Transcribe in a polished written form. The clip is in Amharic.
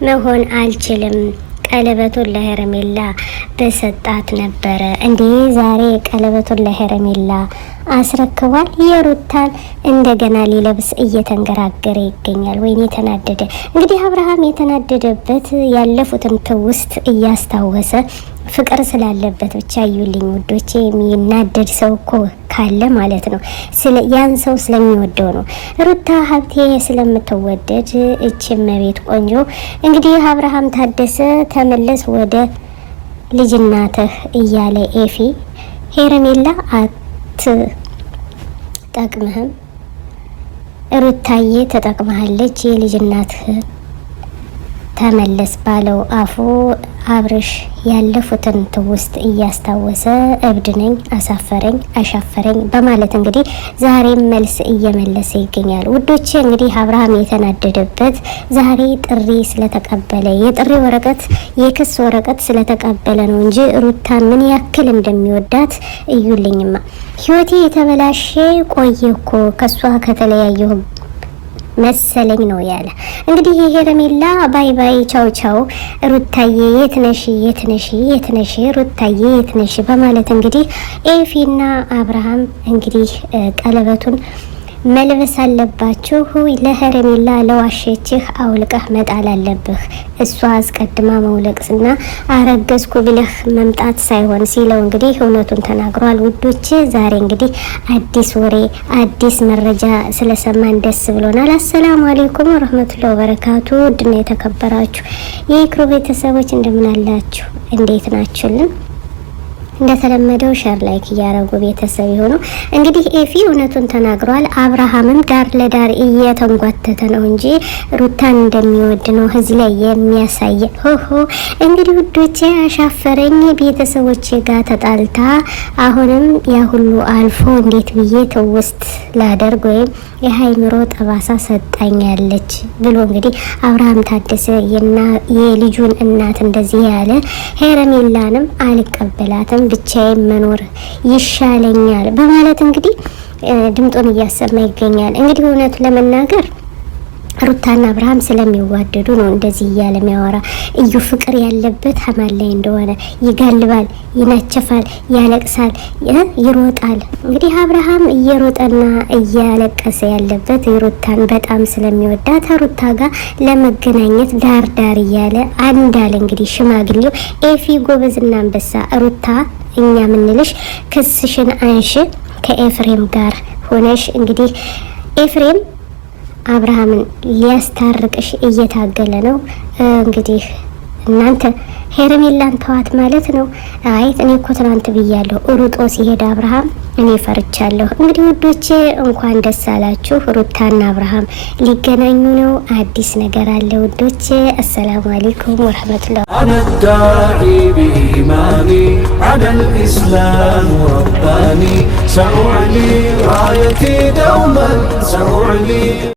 መሆን አልችልም ቀለበቱን ለሄረሜላ በሰጣት ነበረ እንዴ ዛሬ ቀለበቱን ለሄረሜላ አስረክቧል። የሩታን እንደገና ሊለብስ እየተንገራገረ ይገኛል። ወይኔ ተናደደ። እንግዲህ አብርሃም የተናደደበት ያለፉትን ትውስት እያስታወሰ ፍቅር ስላለበት ብቻ እዩልኝ ውዶቼ። የሚናደድ ሰው እኮ ካለ ማለት ነው ያን ሰው ስለሚወደው ነው። ሩታ ሀብቴ ስለምትወደድ እችም ቤት ቆንጆ እንግዲህ አብርሃም ታደሰ ተመለስ ወደ ልጅናትህ እያለ ኤፊ ሄረሜላ አትጠቅምህም ሩታዬ ተጠቅመሃለች የልጅናትህ ተመለስ ባለው አፉ አብርሽ ያለፉትን ትውስት እያስታወሰ እብድ ነኝ አሳፈረኝ አሻፈረኝ በማለት እንግዲህ ዛሬም መልስ እየመለሰ ይገኛል። ውዶቼ እንግዲህ አብርሃም የተናደደበት ዛሬ ጥሪ ስለተቀበለ የጥሪ ወረቀት የክስ ወረቀት ስለተቀበለ ነው እንጂ ሩታን ምን ያክል እንደሚወዳት እዩልኝማ። ህይወቴ የተበላሸ ቆየ እኮ ከሷ ከተለያየሁ መሰለኝ ነው ያለ። እንግዲህ ሄረሜላ ባይ ባይ ቻው ቻው ሩታዬ የትነሽ የትነሽ የትነሽ ሩታዬ የትነሽ በማለት እንግዲህ ኤፊና አብርሃም እንግዲህ ቀለበቱን መልበስ አለባችሁ። ለሄረሜላ ለዋሸችህ አውልቀህ መጣል አለብህ። እሷ አስቀድማ መውለቅስና አረገዝኩ ብለህ መምጣት ሳይሆን ሲለው እንግዲህ እውነቱን ተናግሯል። ውዶች ዛሬ እንግዲህ አዲስ ወሬ አዲስ መረጃ ስለሰማን ደስ ብሎናል። አሰላሙ አለይኩም ወረህመቱላሂ ወበረካቱ። ውድና የተከበራችሁ የኢክሩ ቤተሰቦች እንደምን አላችሁ? እንዴት ናችሁልን? እንደተለመደው ሸር ላይክ እያረጉ ቤተሰብ የሆኑ እንግዲህ ኤፊ እውነቱን ተናግሯል። አብርሃምም ዳር ለዳር እየተንጓተተ ነው እንጂ ሩታን እንደሚወድ ነው እዚህ ላይ የሚያሳየ። ሆሆ እንግዲህ ውዶቼ አሻፈረኝ ቤተሰቦቼ ጋር ተጣልታ አሁንም ያ ሁሉ አልፎ እንዴት ብዬ ትውስት ላደርግ ወይም የሃይምሮ ጠባሳ ሰጣኛለች ብሎ እንግዲህ አብርሃም ታደሰ የልጁን እናት እንደዚህ ያለ ሄረሜላንም አልቀበላትም ብቻዬን መኖር ይሻለኛል በማለት እንግዲህ ድምጡን እያሰማ ይገኛል። እንግዲህ እውነቱ ለመናገር ሩታና አብርሃም ስለሚዋደዱ ነው እንደዚህ እያለ የሚያወራ። እዩ ፍቅር ያለበት ሀማል ላይ እንደሆነ ይጋልባል፣ ይናቸፋል፣ ያለቅሳል፣ ይሮጣል። እንግዲህ አብርሃም እየሮጠና እያለቀሰ ያለበት ሩታን በጣም ስለሚወዳት ሩታ ጋር ለመገናኘት ዳር ዳር እያለ አንዳለ እንግዲህ ሽማግሌው ኤፊ ጎበዝና አንበሳ ሩታ እኛ ምንልሽ ክስሽን አንሽ ከኤፍሬም ጋር ሆነሽ እንግዲህ ኤፍሬም አብርሃምን ሊያስታርቅሽ እየታገለ ነው። እንግዲህ እናንተ ሄረሜላን ተዋት ማለት ነው። አይ እኔ እኮ ትናንት ብያለሁ ሩጦ ሲሄድ አብርሃም እኔ ፈርቻለሁ። እንግዲህ ውዶቼ እንኳን ደስ አላችሁ። ሩታና አብርሃም ሊገናኙ ነው። አዲስ ነገር አለ ውዶቼ። አሰላሙ አለይኩም ወራህመቱላሂ አነዳዒ ቢኢማኒ አለል ኢስላም ረባኒ ሰኡዕሊ ራየቲ ደውመን ሰኡዕሊ